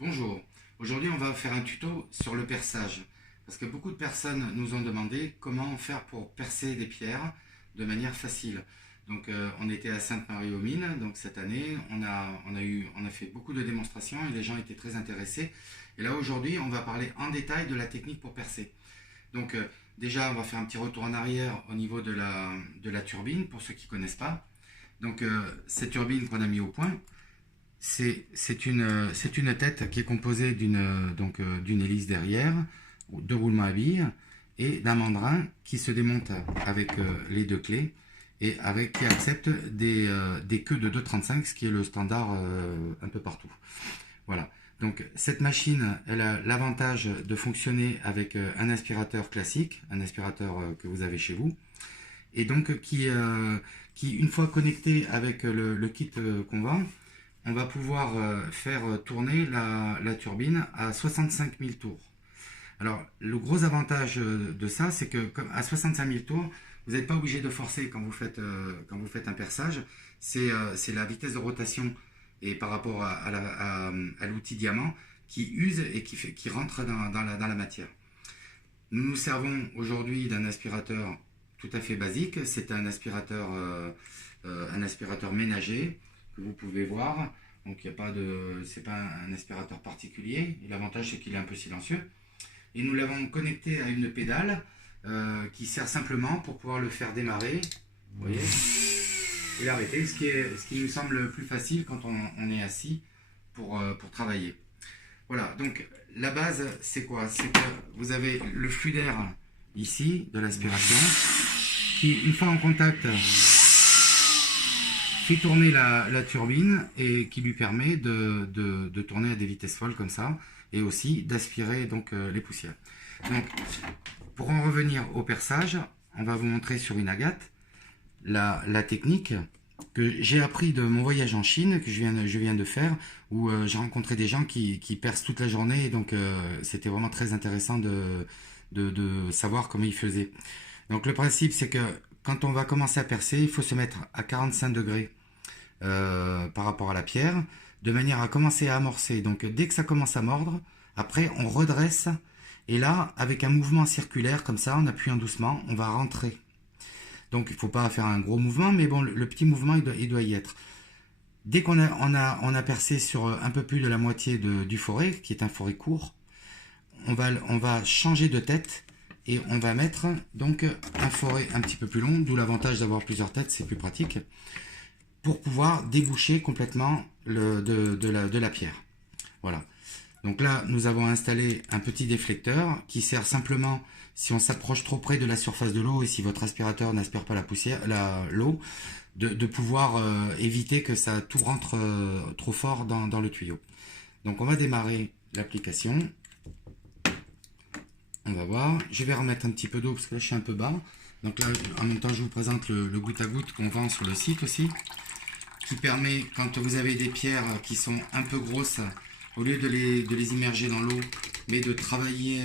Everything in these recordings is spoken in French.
Bonjour, aujourd'hui on va faire un tuto sur le perçage parce que beaucoup de personnes nous ont demandé comment faire pour percer des pierres de manière facile. Donc on était à Sainte-Marie-aux-Mines, donc cette année on a fait beaucoup de démonstrations et les gens étaient très intéressés. Et là aujourd'hui on va parler en détail de la technique pour percer. Donc déjà on va faire un petit retour en arrière au niveau de la turbine pour ceux qui ne connaissent pas. Donc cette turbine qu'on a mis au point, c'est une tête qui est composée d'une hélice derrière, de roulements à billes et d'un mandrin qui se démonte avec les deux clés et qui accepte des queues de 2,35, ce qui est le standard un peu partout. Voilà. Donc cette machine, elle a l'avantage de fonctionner avec un aspirateur classique, un aspirateur que vous avez chez vous, et donc qui une fois connecté avec le kit qu'on vend, on va pouvoir faire tourner la turbine à 65 000 tours. Alors, le gros avantage de ça, c'est que à 65 000 tours, vous n'êtes pas obligé de forcer quand vous faites un perçage. C'est la vitesse de rotation et par rapport à l'outil diamant qui use et qui rentre dans la matière. Nous nous servons aujourd'hui d'un aspirateur tout à fait basique. C'est un aspirateur ménager que vous pouvez voir. Donc il n'y a pas de, c'est pas un aspirateur particulier. L'avantage c'est qu'il est un peu silencieux. Et nous l'avons connecté à une pédale qui sert simplement pour pouvoir le faire démarrer. Vous voyez, et l'arrêter, ce qui nous semble le plus facile quand on est assis pour travailler. Voilà, donc la base c'est quoi? C'est que vous avez le flux d'air ici de l'aspiration qui, une fois en contact, fait tourner la turbine et qui lui permet de tourner à des vitesses folles comme ça et aussi d'aspirer donc les poussières. Donc, pour en revenir au perçage, on va vous montrer sur une agate la technique que j'ai appris de mon voyage en Chine que je viens de faire, où j'ai rencontré des gens qui percent toute la journée et donc c'était vraiment très intéressant de savoir comment ils faisaient. Donc le principe c'est que quand on va commencer à percer, il faut se mettre à 45 degrés par rapport à la pierre, de manière à commencer à amorcer. Donc dès que ça commence à mordre, après on redresse, et là, avec un mouvement circulaire, comme ça, en appuyant doucement, on va rentrer. Donc il ne faut pas faire un gros mouvement, mais bon, le petit mouvement, il doit y être. Dès qu'on a percé sur un peu plus de la moitié du forêt, qui est un forêt court, on va changer de tête, et on va mettre donc un forêt un petit peu plus long, d'où l'avantage d'avoir plusieurs têtes, c'est plus pratique, pour pouvoir déboucher complètement de la pierre. Voilà. Donc là, nous avons installé un petit déflecteur qui sert simplement, si on s'approche trop près de la surface de l'eau et si votre aspirateur n'aspire pas l'eau, de pouvoir éviter que ça tout rentre trop fort dans le tuyau. Donc on va démarrer l'application. On va voir. Je vais remettre un petit peu d'eau parce que là je suis un peu bas. Donc là, en même temps, je vous présente le goutte à goutte qu'on vend sur le site aussi, qui permet, quand vous avez des pierres qui sont un peu grosses, au lieu de les immerger dans l'eau, mais de travailler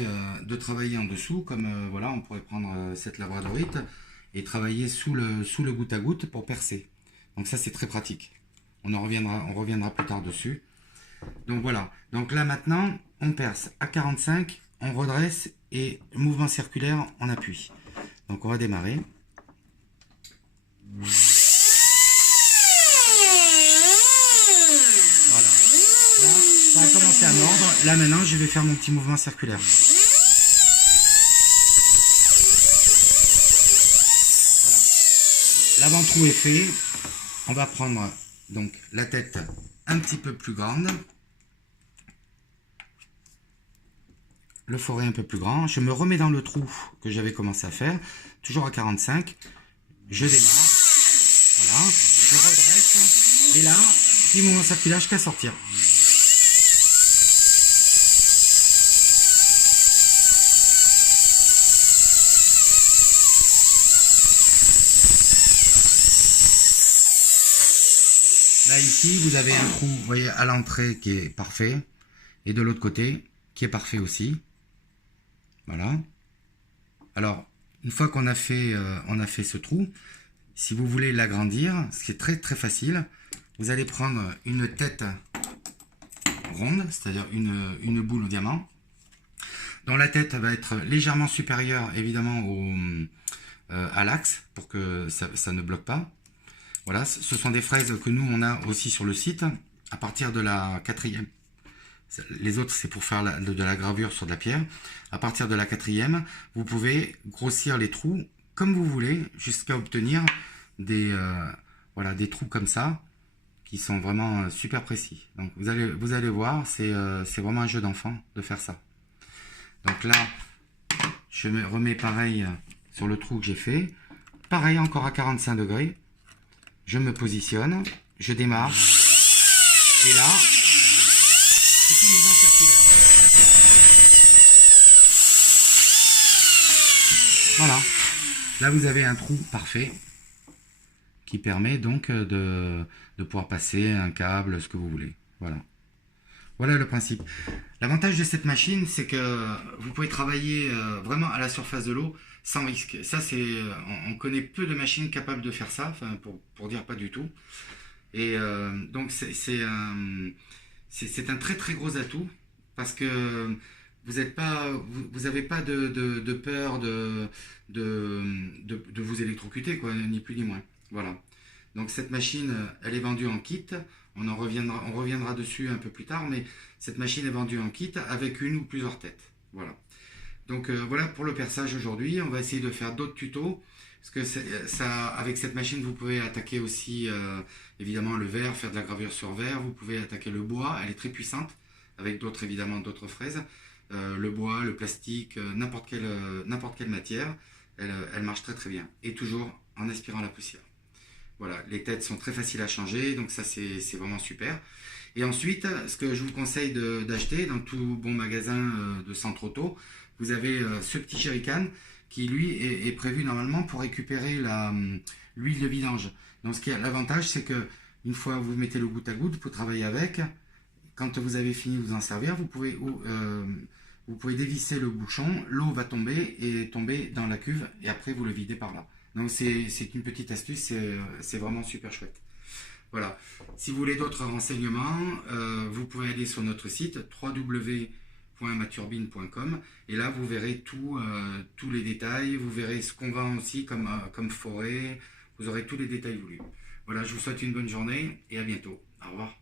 en dessous, comme voilà, on pourrait prendre cette labradorite et travailler sous le goutte à goutte pour percer. Donc ça c'est très pratique. On reviendra plus tard dessus. Donc voilà. Donc là maintenant, on perce à 45, on redresse et mouvement circulaire, on appuie. Donc on va démarrer. Ça a commencé à mordre. Là maintenant, je vais faire mon petit mouvement circulaire. Voilà. L'avant-trou est fait. On va prendre donc la tête un petit peu plus grande. Le forêt un peu plus grand. Je me remets dans le trou que j'avais commencé à faire. Toujours à 45. Je démarre. Voilà. Je redresse. Et là, petit mouvement circulaire jusqu'à sortir. Là ici, vous avez un trou, vous voyez, à l'entrée qui est parfait, et de l'autre côté qui est parfait aussi. Voilà. Alors, une fois qu'on a fait, ce trou, si vous voulez l'agrandir, ce qui est très très facile, vous allez prendre une tête, ronde, c'est-à-dire une boule au diamant, dont la tête va être légèrement supérieure évidemment à l'axe pour que ça ne bloque pas. Voilà, ce sont des fraises que nous on a aussi sur le site à partir de la 4e. Les autres c'est pour faire de la gravure sur de la pierre. À partir de la 4e, vous pouvez grossir les trous comme vous voulez jusqu'à obtenir des trous comme ça qui sont vraiment super précis. Donc vous allez voir, c'est vraiment un jeu d'enfant de faire ça. Donc là, je me remets pareil sur le trou que j'ai fait. Pareil encore à 45 degrés. Je me positionne, je démarre. Et là, c'est une mouvement circulaire. Voilà. Là, vous avez un trou parfait qui permet donc de pouvoir passer un câble, ce que vous voulez. Voilà. Voilà le principe. L'avantage de cette machine, c'est que vous pouvez travailler vraiment à la surface de l'eau sans risque. Ça, on connaît peu de machines capables de faire ça, enfin, pour dire pas du tout. Et donc, c'est un très très gros atout parce que vous n'avez pas de peur de vous électrocuter, quoi, ni plus ni moins. Voilà. Donc cette machine, elle est vendue en kit. On reviendra dessus un peu plus tard, mais cette machine est vendue en kit avec une ou plusieurs têtes. Voilà. Donc voilà pour le perçage aujourd'hui. On va essayer de faire d'autres tutos. Parce que avec cette machine, vous pouvez attaquer aussi évidemment le verre, faire de la gravure sur verre. Vous pouvez attaquer le bois, elle est très puissante. Avec évidemment d'autres fraises. Le bois, le plastique, n'importe quelle matière, elle marche très très bien. Et toujours en aspirant la poussière. Voilà, les têtes sont très faciles à changer, donc ça c'est vraiment super. Et ensuite, ce que je vous conseille d'acheter dans tout bon magasin de centre auto, vous avez ce petit jerrycan qui lui est prévu normalement pour récupérer l'huile de vidange. Donc l'avantage, c'est que une fois vous mettez le goutte à goutte pour travailler avec, quand vous avez fini de vous en servir, vous pouvez dévisser le bouchon, l'eau va tomber dans la cuve et après vous le videz par là. Donc c'est une petite astuce, c'est vraiment super chouette. Voilà. Si vous voulez d'autres renseignements, vous pouvez aller sur notre site www.maturbine.com et là vous verrez tous les détails, vous verrez ce qu'on vend aussi comme forêt, vous aurez tous les détails voulus. Voilà, je vous souhaite une bonne journée et à bientôt. Au revoir.